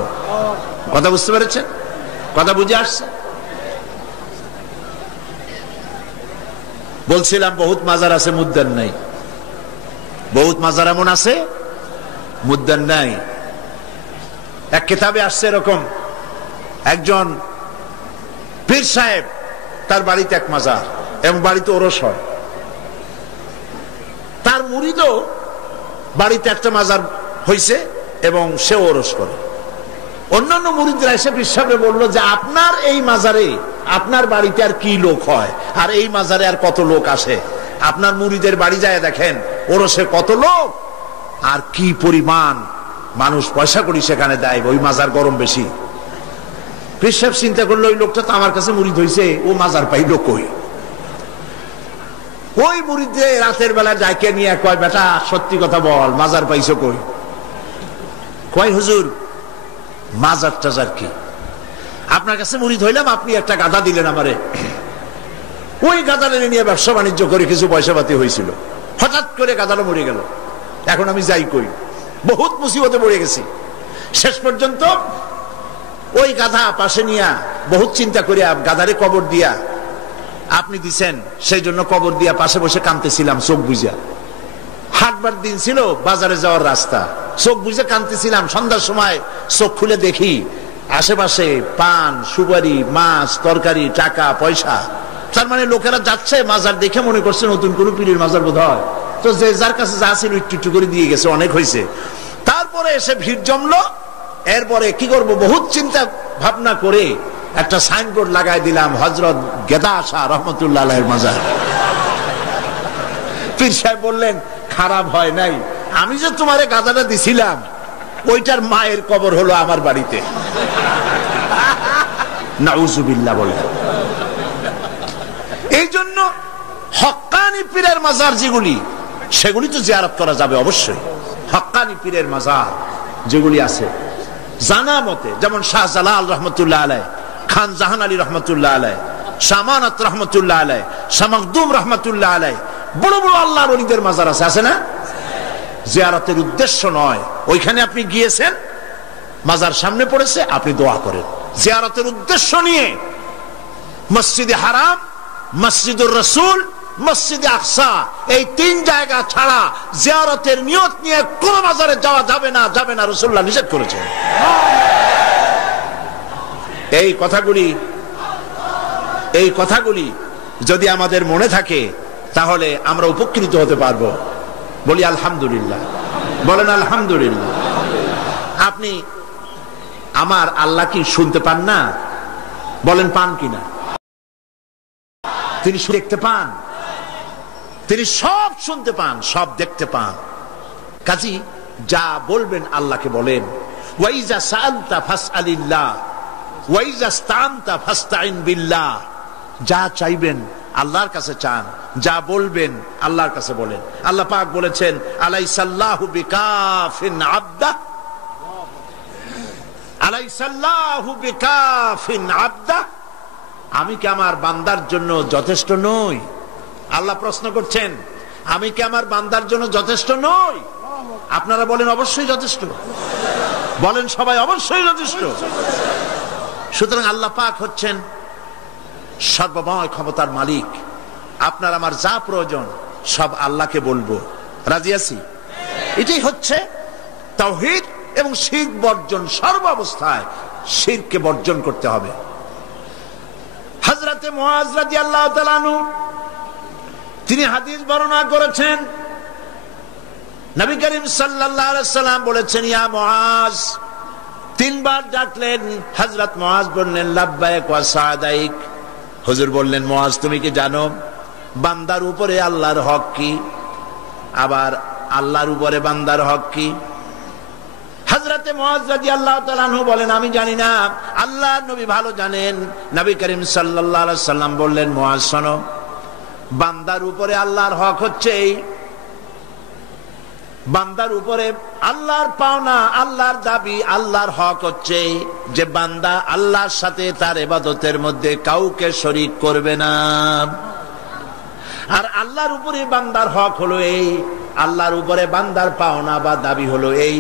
কথা বুঝতে পেরেছেন? কথা বুঝে আসছে? বলছিলাম বহুত মাজার আছে, মুদ্দান নাই। বহুত মাজার এমন আছে, মুদ্দান নাই। এক কিতাবে আসছে এরকম, একজন পীর সাহেব, তার বাড়িতে এক মাজার এবং বাড়িতে ওরস হয়। তার মুরিদও বাড়িতে একটা মাজার হইছে এবং সে ওরস করে। অন্যান্য মুরিদরা এসে পীর সাহেবকে বললো যে আপনার এই মাজারে, আপনার বাড়িতে আর কি লোক হয়, আর এই মাজারে আর কত লোক আসে? আপনার মুরিদের বাড়ি যায় দেখেন, ওরসে কত লোক আর কি পরিমাণ মানুষ পয়সা করি সেখানে দেয়, ওই মাজার গরম বেশি। পীর সাহেব চিন্তা করলো, ওই লোকটা তো আমার কাছে মুরিদ হইছে, ও মাজার পাইল কই? ওই মুরিদে রাতের বেলা ডাইকে নিয়ে কয়, বেটা সত্যি কথা বল, মাজার পাইছো কই? কয়, হুজুর মাজার টাজার কি, আপনার কাছে মুরিদ হইলাম, আপনি একটা গাধা দিলেন আমারে, ওই গাধা নিয়ে ব্যবসা বাণিজ্য করে কিছু পয়সা পাতি হয়েছিল, হঠাৎ করে গাধাটা মরে গেল, এখন আমি যাই কই? বহুত মুসিবতে পড়ে গেছি। শেষ পর্যন্ত ওই গাধা পাশে নিয়া বহুত চিন্তা করিয়া গাধারে কবর দিয়া, আপনি দিছেন সেই জন্য কবর দিয়া পাশে বসে কাঁদতেছিলাম চোখ বুঝা। হাটবার দিন ছিল, বাজারে যাওয়ার রাস্তা, চোখ বুঝে কাঁদতেছিলাম। সন্ধ্যার সময় চোখ খুলে দেখি আশেপাশে পান, সুপারি, মাছ, তরকারি, টাকা পয়সা। তার মানে লোকেরা যাচ্ছে, মাজার দেখে মনে করছে নতুন কোন পীরের মাজার বোধ হয়, তো যে যার কাছে যা ছিল একটু একটু করে দিয়ে গেছে, অনেক হয়েছে। তারপরে এসে ভিড় জমলো। এরপরে কি করব, বহুত চিন্তা ভাবনা করে একটা সাইনবোর্ড লাগাই দিলাম, হযরত গেদা শাহ রহমতুল্লাহ আলাইহির মাজার। পীর সাহেব বললেন, খারাপ হয় নাই, আমি যে তোমারে গাদাটা দিছিলাম ওইটার মায়ের কবর হলো আমার বাড়িতে। নাউজুবিল্লাহ বলে। এই জন্য হক্কানি পীরের মাজার যেগুলি, সেগুলি তো জিয়ারত করা যাবে অবশ্যই। হক্কানি পীরের মাজার যেগুলি আছে জানা মতে, যেমন শাহজালাল রহমতুল্লাহ আলাই, খান জাহান আলী রহমতুল্লাহ আলাই, শামানাত রহমতুল্লাহ আলাই, শাহ মখদুম রহমতুল্লাহ আলাই, বড় বড় আল্লাহর ওলিদের মাজার আছে, আছে না? জিয়ারতের উদ্দেশ্য নয়, ওইখানে আপনি গিয়েছেন, মাজার সামনে পড়েছে, আপনি দোয়া করেন। জিয়ারতের উদ্দেশ্য নিয়ে মসজিদে হারাম, মসজিদুর রাসূল, মসজিদে আকসা, এই তিন জায়গা ছাড়া জিয়ারতের নিয়ত নিয়ে কোন মাজারে যাওয়া যাবে না, যাবে না, রাসূলুল্লাহ নিষেধ করেছেন। এই কথাগুলি যদি আমাদের মনে থাকে তাহলে আমরা উপকৃত হতে পারবো। বলি আলহামদুলিল্লাহ, বলেন আলহামদুলিল্লাহ। আপনি আমার আল্লাহ কি শুনতে পান না? বলেন পান কিনা? তিনি দেখতে পান, তিনি সব শুনতে পান, সব দেখতে পান। কাজী যা বলবেন আল্লাহকে বলেন। ওয়াইজা সাআলতা ফাসআলিল্লাহ ওয়াইজা ইসতাআনতা ফাসতাইন বিল্লাহ। যা চাইবেন আল্লাহর কাছে চান, যা বলবেন আল্লাহর কাছে বলেন। আল্লাহ পাক বলেছেন, আলাইসাল্লাহু বিকাফিন আবদা, আলাইসাল্লাহু বিকাফিন আবদা। আমি কি আমার বান্দার জন্য যথেষ্ট নই? আল্লাহ প্রশ্ন করছেন, আমি কি আমার বান্দার জন্য যথেষ্ট নই? আপনারা বলেন অবশ্যই যথেষ্ট, বলেন সবাই অবশ্যই যথেষ্ট। সুতরাং আল্লাহ পাক হচ্ছেন সর্বময় ক্ষমতার মালিক। আপনার আমার যা প্রয়োজন সব আল্লাহকে বলবো, রাজি আছি? এটাই হচ্ছে তাওহীদ এবং শিরক বর্জন। সর্বাবস্থায় শিরককে বর্জন করতে হবে। হযরতে মুআজ রাদিয়াল্লাহু তাআলা আনহু তিনি হাদিস বর্ণনা করেছেন, নবী করিম সাল্লাল্লাহু আলাইহি সাল্লাম বলেছেন, ইয়া মুআজ তিনবার ডাকলেন। হযরত মুআজ বললেন লাব্বাইক ওয়া সাদাইক। হুজুর বললেন মুআজ তুমি কি জানো বান্দার উপরে আল্লাহর হক কি, আবার আল্লাহর উপরে বান্দার হক কি? হযরতে মুআজ রাদিয়াল্লাহু তাআলা আনহু বলেন আমি জানি না, আল্লাহর নবী ভালো জানেন। নবী করিম সাল্লাল্লাহু আলাইহি সাল্লাম বললেন মুআজ শোনো, বান্দার উপরে আল্লাহর হক হচ্ছে এই, বান্দার উপরে আল্লাহর পাওনা, আল্লাহর দাবি, আল্লাহর হক হচ্ছে যে বান্দা আল্লাহর সাথে তার ইবাদতের মধ্যে কাউকে শরীক করবে না। আর আল্লাহর উপরে বান্দার হক হলো এই, আল্লাহর উপরে বান্দার পাওনা বা দাবি হলো এই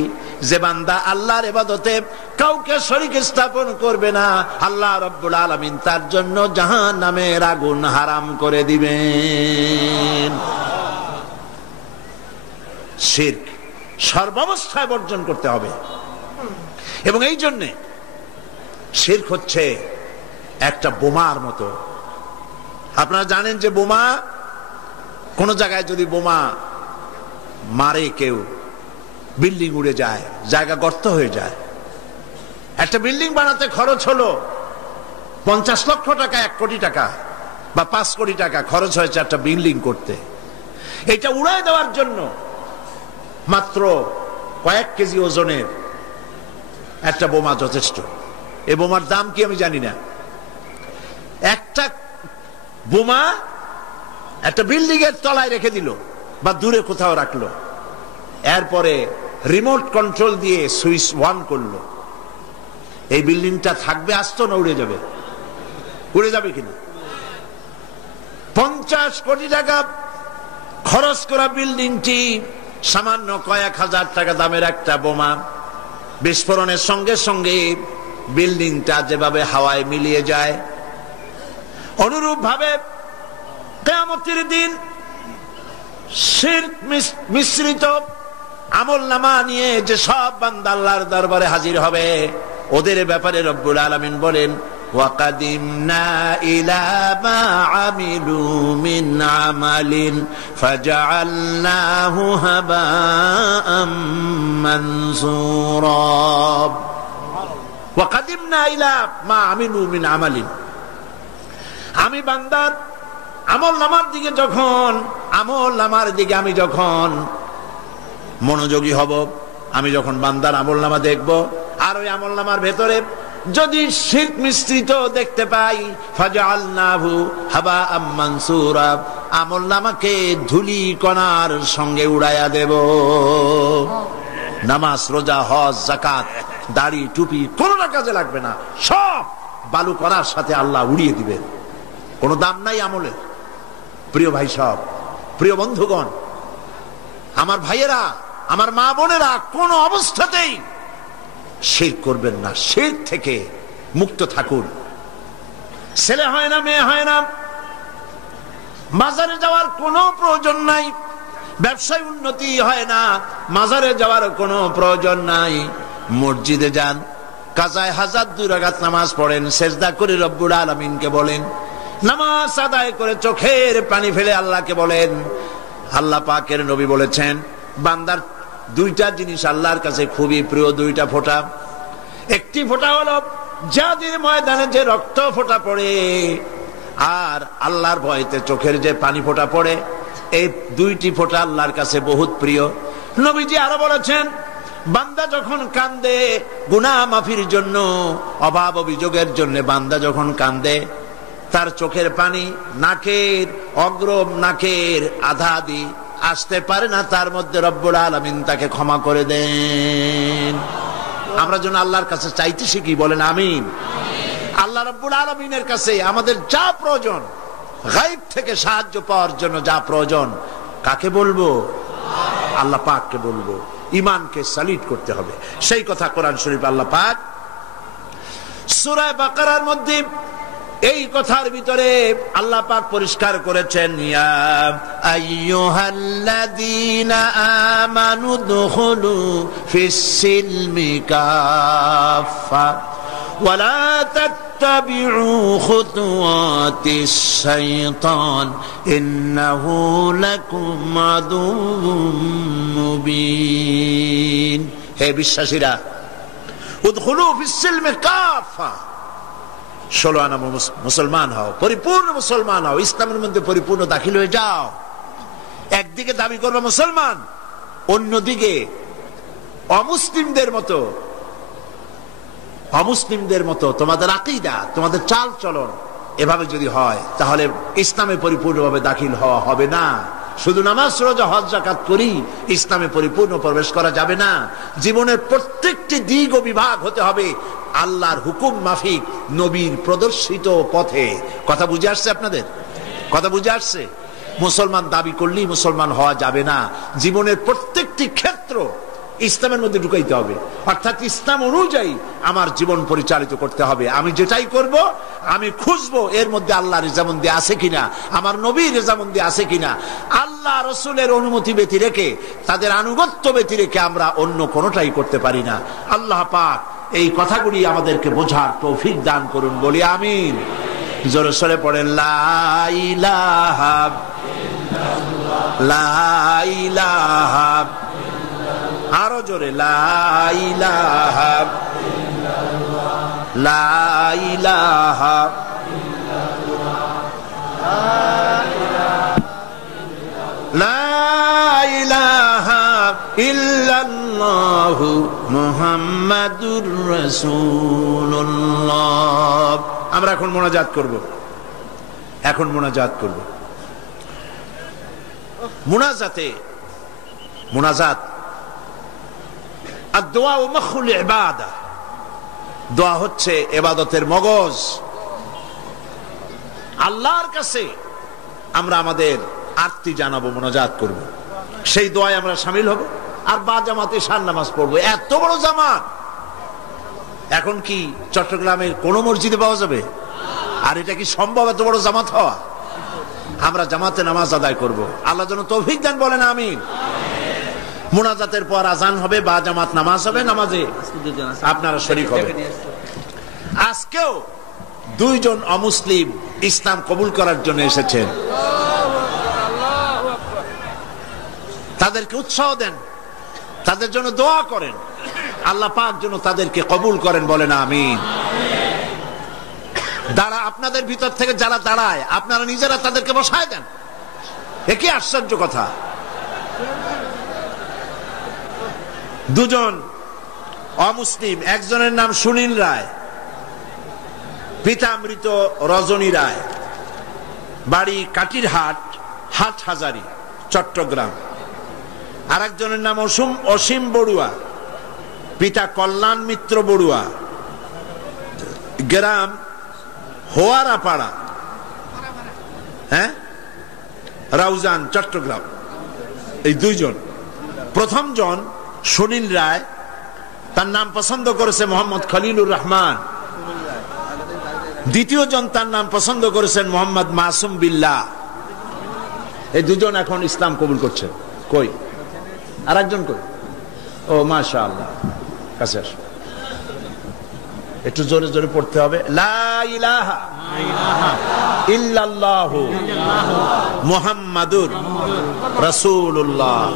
যে বান্দা আল্লাহর ইবাদতে কাউকে শরীক স্থাপন করবে না। আল্লাহ রাব্বুল আলামিন তার জন্য জাহান্নামের আগুন হারাম করে দিবেন। শিরক সর্বাবস্থায় বর্জন করতে হবে। এবং এই জন্যে শিরক হচ্ছে একটা বোমার মতো। আপনারা জানেন যে বোমা, কোন জায়গায় যদি বোমা মারে কেউ, বিল্ডিং উড়ে যায়, জায়গা গর্ত হয়ে যায়। একটা বিল্ডিং বানাতে খরচ হলো 50 লক্ষ টাকা, 1 কোটি টাকা বা 5 কোটি টাকা খরচ হয়েছে একটা বিল্ডিং করতে। এটা উড়ায় দেওয়ার জন্য মাত্র কয়েক কেজি ওজনের একটা বোমা যথেষ্ট। এই বোমার দাম কি আমি জানি না। একটা বোমা একটা বিল্ডিং এর তলায় রেখে দিল বা দূরে কোথাও রাখলো, এরপরে রিমোট কন্ট্রোল দিয়ে সুইচ অন করলো, এই বিল্ডিংটা থাকবে আস্ত না উড়ে যাবে? উড়ে যাবে কিনা? 50 কোটি টাকা খরচ করা বিল্ডিংটি সামান্য কয়েক হাজার টাকা দামের একটা বোমা বিস্ফোরণের সঙ্গে সঙ্গে বিল্ডিংটা যেভাবে হাওয়ায় মিলিয়ে যায়, অনুরূপ ভাবে কিয়ামতের দিন শিরক মিশ্রিত আমলনামা নিয়ে যে সব বান্দা আল্লাহর দরবারে হাজির হবে, ওদের ব্যাপারে রব্বুল আলামিন বলেন وَقَدِمْنَا إِلَى مَا عَمِلُوا مِنْ عَمَلٍ فَجَعَلْنَاهُ هَبَاءً مَنْثُورًا وَقَدِمْنَا إِلَى مَا عَمِلُوا مِنْ عَمَلٍ। আমি বান্দার আমলনামার দিকে যখন, আমলনামার দিকে আমি যখন মনোযোগী হব, আমি যখন বান্দার আমলনামা দেখব, আর ওই আমলনামার ভেতরে যদি শিরক মিশ্রিত দেখতে পাই, ফাজআলনাহু হাবাআম মানসুরা, আমলনামাকে ধুলি কণার সঙ্গে উড়াইয়া দেব। নামাজ, রোজা, হজ, যাকাত, দাড়ি, টুপি কোনটা কাজে লাগবে না, সব বালু কণার সাথে আল্লাহ উড়িয়ে দিবেন। কোনো দাম নাই আমলের। প্রিয় ভাই সব, প্রিয় বন্ধুগণ, আমার ভাইয়েরা, আমার মা বোনেরা, কোন অবস্থাতেই শিরক করবেন না। শিরক থেকে মুক্ত থাকুন। ছেলে হয় না, মেয়ে হয় না, মাজারে যাওয়ার কোনো প্রয়োজন নাই। ব্যবসায় উন্নতি হয় না, মাজারে যাওয়ার কোনো প্রয়োজন নাই। মসজিদে যান, কাজায়ে হাজাত 2 রাকাত নামাজ পড়েন, সেজদা করে রব্বুল আলামিনকে বলেন, নামাজ আদায় করে চোখের পানি ফেলে আল্লাহকে বলেন। আল্লাহ পাকের নবী বলেছেন বান্দার 2টা জিনিস আল্লাহর কাছে খুবই প্রিয়, 2টা ফোঁটা। একটি ফোঁটা হলো জিহাদের ময়দানে যে রক্ত ফোঁটা পড়ে, আর আল্লাহর ভয়তে চোখের যে পানি ফোঁটা পড়ে, এই 2টি ফোঁটা আল্লাহর কাছে বহুত প্রিয়। নবীজি আরো বলেছেন বান্দা যখন কান্দে গুনাহ মাফির জন্য, অভাব অভিযোগের জন্য বান্দা যখন কান্দে, তার চোখের পানি নাকের অগ্রম, নাকের আধা দি আসতে পারে না, তার মধ্যে রব্বুল আলামিন তাকে ক্ষমা করে দেন। আমরা যেন আল্লাহর কাছে চাইতে শিখি, বলেন আমিন। আল্লাহ রব্বুল আলামিনের কাছে আমাদের যা প্রয়োজন, গায়ব থেকে সাহায্য পাওয়ার জন্য যা প্রয়োজন, কাকে বলবো? আল্লাহ পাককে বলবো। ঈমানকে সালিট করতে হবে। সেই কথা কোরআন শরীফ আল্লাহ পাক সূরা বাকারার মধ্যে এই কথার ভিতরে আল্লাহ পাক পরিষ্কার করেছেন, ইয়া আইয়ুহাল্লাযীনা আমানু দুখুলু ফিস-সিলমি কাফা ওয়া লা তাত্তাবিউ খুতুওয়াতিশ শাইতান ইন্নাহু লাকুম আদুউম মুবিন। হে বিশ্বাসীরা, উদখুলু ফিস-সিলমি কাফা, 16 আনা মুসলমান হও, পরিপূর্ণ মুসলমান হও, ইসলামের মধ্যে পরিপূর্ণ দাখিল হয়ে যাও। একদিকে দাবি করবে মুসলমান, অন্যদিকে অমুসলিমদের মতো তোমাদের আকীদা, তোমাদের চাল চলন এভাবে যদি হয়, তাহলে ইসলামে পরিপূর্ণভাবে দাখিল হওয়া হবে না। শুধু নামাজ, রোজা, হজ, যাকাত করি ইসলামে পরিপূর্ণ প্রবেশ করা যাবে না। জীবনের প্রত্যেকটি দিক ও বিভাগ হতে হবে আল্লাহর হুকুম মাফিক, নবীর প্রদর্শিত পথে। কথা বুঝে আসছে আপনাদের? কথা বুঝে আসছে? মুসলমান দাবি করলেই মুসলমান হওয়া যাবে না। জীবনের প্রত্যেকটি ক্ষেত্র ইসলামের মধ্যে ঢুকাইতে হবে, অর্থাৎ ইসলাম অনুযায়ী আমার জীবন পরিচালিত করতে হবে। আমি যেটাই করব আমি খুঁজবো এর মধ্যে আল্লাহ রেজামন্দি আছে কিনা, আমার নবীর রেজামন্দি আছে কিনা। আল্লাহ রসুলের অনুমতি ব্যতি রেখে, তাদের আনুগত্য ব্যতি রেখে আমরা অন্য কোনোটাই করতে পারি না। আল্লাহ পাক এই কথাগুলি আমাদেরকে বোঝার তৌফিক দান করুন, বলি আমিন। জোরে সরে পড়েন লা ইলাহা ইল্লাল্লাহ, লা ইলাহা, আরো জোরে লা ইলাহা ইল্লাল্লাহ, লা ইলাহা ইল্লাল্লাহ মুহাম্মাদুর রাসূলুল্লাহ। আমরা এখন মোনাজাত করব, মোনাজাত দোয়া ও মখুল ইবাদা। দোয়া হচ্ছে ইবাদতের মগজ। আল্লাহর কাছে আমরা আমাদের আরতি জানাবো, মোনাজাত করব, সেই দোয়ায় আমরা শামিল হব, আর বা জামাতে ঈশার নামাজ পড়বো। এত বড় জামাত এখন কি চট্টগ্রামের কোন মসজিদে পাওয়া যাবে? আর এটা কি সম্ভব এত বড় জামাত হওয়া? আমরা জামাতে নামাজ আদায় করব। আল্লাহ যেন তৌফিক দেন, বলেন আমিন। মুনাজাতের পর আজান হবে, বা জামাত নামাজ হবে, নামাজে আপনারা শরীক হবেন। আজকেও 2 জন অমুসলিম ইসলাম কবুল করার জন্য এসেছেন। তাদেরকে উৎসাহ দেন, তাদের জন্য দোয়া করেন, আল্লাহ পাক যেন তাদেরকে কবুল করেন, বলেন আমিন। আপনাদের ভিতর থেকে যারা দাঁড়ায়, আপনারা নিজেরা তাদেরকে বসায় দেন। একই আশ্চর্য কথা। 2 জন অমুসলিম, একজনের নাম সুনীল রায়, পিতা মৃত রজনী রায়, বাড়ি কাটিরহাট, হাটহাজারী, চট্টগ্রাম। আর একজনের নাম অসীম বড়ুয়া, পিতা কল্যাণ মিত্র বড়ুয়া, গ্রাম হোয়ারাপাড়া, রাউজান, চট্টগ্রাম। এই 2 জন। প্রথম জন সুনীল রায়, তার নাম পছন্দ করেছে মোহাম্মদ খলিলুর রহমান। দ্বিতীয় জন তার নাম পছন্দ করেছেন মোহাম্মদ মাসুম বিল্লাহ। এই 2 জন এখন ইসলাম কবুল করছেন। কই আর একজন? কই? ও মাশাআল্লাহ, কাছে আসো। একটু জোরে জোরে পড়তে হবে। লা ইলাহা ইল্লাল্লাহু মুহাম্মাদুর রাসূলুল্লাহ।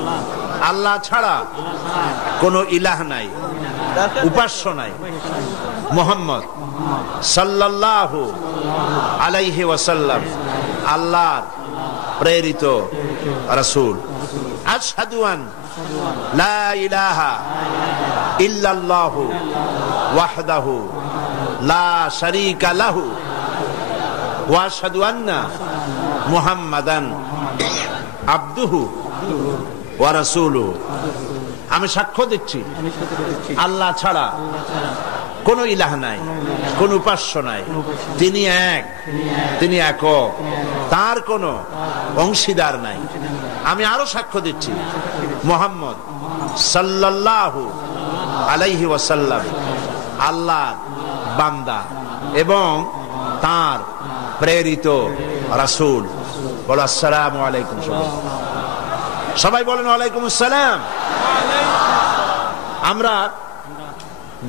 আল্লাহ ছাড়া কোন ইলাহ নাই, উপাস্য নাই। মুহাম্মদ সাল্লাল্লাহু আলাইহি ওয়াসাল্লাম আল্লাহর প্রেরিত রাসূল। আশহাদু আন লা ইলাহা ইল্লাল্লাহু ওয়াহদাহু লা শারীকা লাহু ওয়া আশহাদু আন্না মুহাম্মাদান আবদুহু ওয়া রাসূলুহু। আমি সাক্ষ্য দিচ্ছি আল্লাহ ছাড়া কোন ইলাহ নাই, কোন উপাস্য নাই। তিনি এক, তিনি একক, তার কোন অংশীদার নাই। আমি আরো সাক্ষ্য দিচ্ছি মুহাম্মদ সাল্লাল্লাহু আলাইহি ওয়াসাল্লাম আল্লাহর বান্দা এবং তার প্রেরিত রাসূল। বলো আসসালামু আলাইকুম। সবাই বলেন ওয়ালাইকুম আসসালাম। আমরা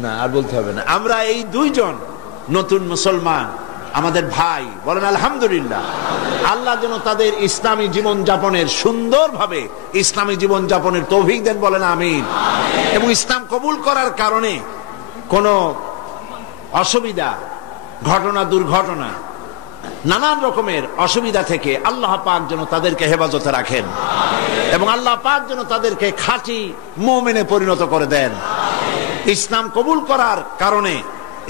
না, আর বলতে হবে না। আমরা এই 2 জন নতুন মুসলমান, আমাদের ভাই, বলেন আলহামদুলিল্লাহ। আল্লাহ যেন তাদের ইসলামী জীবন যাপনের, সুন্দরভাবে ইসলামী জীবন যাপনের তৌফিক দেন, বলেন আমিন। এবং ইসলাম কবুল করার কারণে কোনো অসুবিধা, ঘটনা, দুর্ঘটনা, নানান রকমের অসুবিধা থেকে আল্লাহ পাক যেন তাদেরকে হেফাজতে রাখেন এবং আল্লাহ পাক যেন তাদেরকে খাঁটি মুমিনে পরিণত করে দেন। ইসলাম কবুল করার কারণে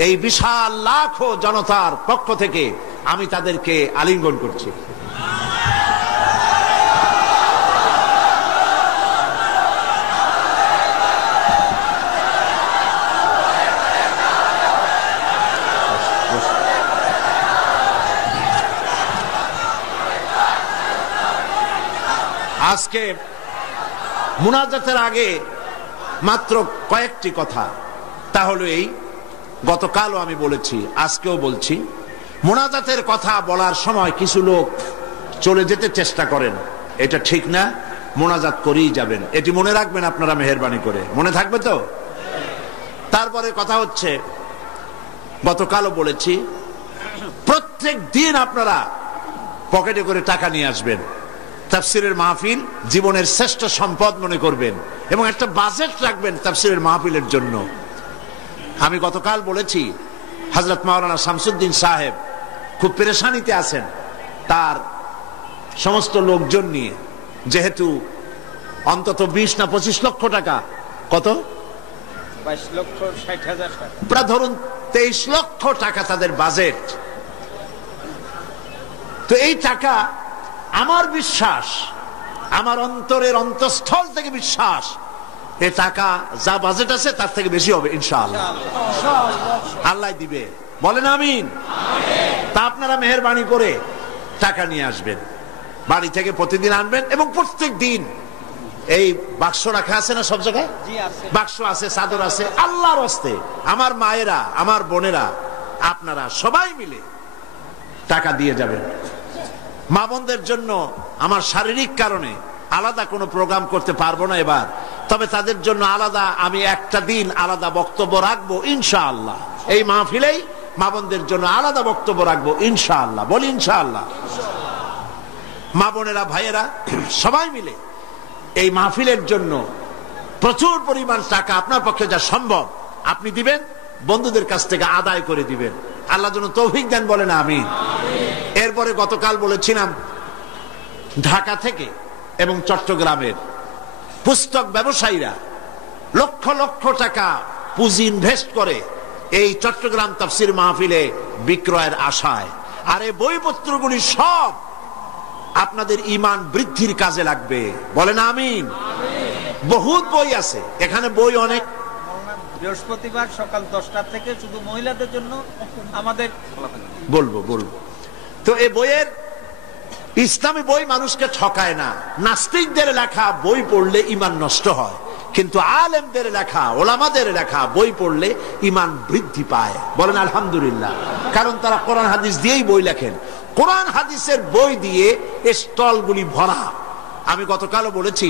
এই বিশাল লাখো জনতার পক্ষ থেকে আমি তাদেরকে আলিঙ্গন করছি। আজকে মুনাজাতের আগে মাত্র কয়েকটি কথা, তাহলে এই গতকালও আমি বলেছি, আজকেও বলছি, মুনাজাতের কথা বলার সময় কিছু লোক চলে যেতে চেষ্টা করেন, এটা ঠিক না। মুনাজাত করেই যাবেন, এটি মনে রাখবেন আপনারা মেহেরবানি করে। মনে থাকবে তো? তারপরে কথা হচ্ছে, গতকালও বলেছি, প্রত্যেক দিন আপনারা পকেটে করে টাকা নিয়ে আসবেন। তাফসিরের মাহফিল জীবনের শ্রেষ্ঠ সম্পদ মনে করবেন এবং একটা বাজেট রাখবেন তাফসিরের মাহফিলের জন্য। আমি গতকাল বলেছি, হযরত মাওলানা শামসুদ্দিন সাহেব খুব পেরেশানিতে আছেন তার সমস্ত লোকজন নিয়ে, যেহেতু অন্তত 20 না 25 লক্ষ টাকা, কত 22,60,000 টাকা, প্রায় ধরুন 23 লক্ষ টাকা তাদের বাজেট। তো এই টাকা, আমার বিশ্বাস, আমার অন্তরের অন্তঃস্থল থেকে বিশ্বাস, এই টাকা যা বাজেট আছে তার থেকে বেশি হবে ইনশাআল্লাহ। আল্লাহ দিবে, বলেন আমিন। তা আপনারা মেহেরবানি করে টাকা নিয়ে আসবেন, বাড়ি থেকে প্রতিদিন আনবেন এবং প্রত্যেক দিন এই বাক্স রাখা আছে না সব জায়গায়? বাক্স আছে, চাদর আছে। আল্লাহর হস্তে আমার মায়েরা, আমার বোনেরা, আপনারা সবাই মিলে টাকা দিয়ে যাবেন। মা বোনদের জন্য আমার শারীরিক কারণে আলাদা কোনো প্রোগ্রাম করতে পারবো না এবার, তবে তাদের জন্য আলাদা আমি একটা দিন আলাদা বক্তব্য রাখবো ইনশাআল্লাহ। এই মাহফিলেই মা বোনদের জন্য আলাদা বক্তব্য রাখবো ইনশাআল্লাহ। বলি ইনশাআল্লাহ। মা বোনেরা, ভাইয়েরা, সবাই মিলে এই মাহফিলের জন্য প্রচুর পরিমাণ টাকা আপনার পক্ষে যা সম্ভব আপনি দিবেন, বন্ধুদের কাছ থেকে আদায় করে দিবেন। আল্লাহ যেন তৌফিক দেন, বলেন আমিন। এরপরে গতকাল বলেছিলাম, ঢাকা থেকে এবং চট্টগ্রামের পুস্তক ব্যবসায়ীরা লক্ষ লক্ষ টাকা পুঁজি ইনভেস্ট করে এই চট্টগ্রাম তাফসীর মাহফিলে বিক্রয়ের আশায়। আর এই বইপত্রগুলি সব আপনাদের ঈমান বৃদ্ধির কাজে লাগবে, বলেন আমিন। বহুত বই আছে এখানে, বই অনেক। বৃহস্পতিবার সকাল 10টা থেকে শুধু মহিলাদের জন্য আমাদের বলবো। তো এই বইয়ের, ইসলামী বই মানুষকে ঠকায় না। নাস্তিকদের লেখা বই পড়লে ঈমান নষ্ট হয়, কিন্তু আলেমদের লেখা, ওলামাদের লেখা বই পড়লে ঈমান বৃদ্ধি পায়, বলেন আলহামদুলিল্লাহ। কারণ তারা কোরআন হাদিস দিয়েই বই লেখেন। কোরআন হাদিসের বই দিয়ে স্টলগুলি ভরা। আমি গতকালও বলেছি,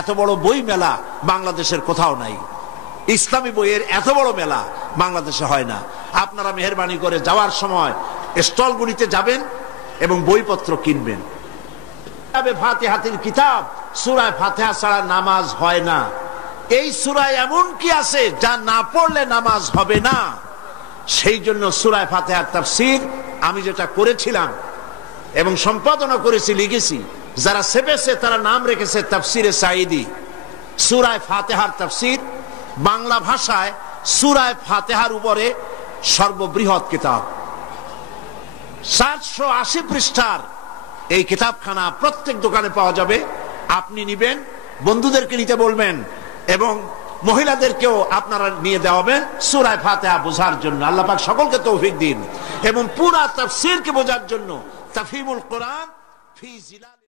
এত বড় বই মেলা বাংলাদেশের কোথাও নাই। ইসলামী বইয়ের এত বড় মেলা বাংলাদেশে হয় না। আপনারা মেহেরবানি করে যাওয়ার সময় স্টলগুলিতে যাবেন এবং বইপত্র কিনবেন। ফাতিহাতুল কিতাব, সূরা ফাতিহা ছাড়া নামাজ হয় না। এই সূরায় এমন কি আছে যা না পড়লে নামাজ হবে না? সেই জন্য সূরা ফাতিহার তাফসীর আমি যেটা করেছিলাম এবং সম্পাদনা করেছি, লিখেছি, যারা সেবেছে তারা নাম রেখেছে তাফসীরে সাঈদী। সূরা ফাতিহার তাফসীর বাংলা ভাষায় সূরা ফাতিহার উপরে সর্ববৃহৎ কিতাব, 780 পৃষ্ঠার এই কিতাবখানা প্রত্যেক দোকানে পাওয়া যাবে। আপনি নিবেন, বন্ধুদেরকে নিতে বলবেন এবং মহিলাদেরকেও আপনারা নিয়ে দেওয়াবেন সূরা ফাতিহা বোঝার জন্য। আল্লাহ পাক সকলকে তৌফিক দিন এবং পুরা তাফসীরকে বোঝার জন্য। তাফহিমুল কোরআন ফি জিলাল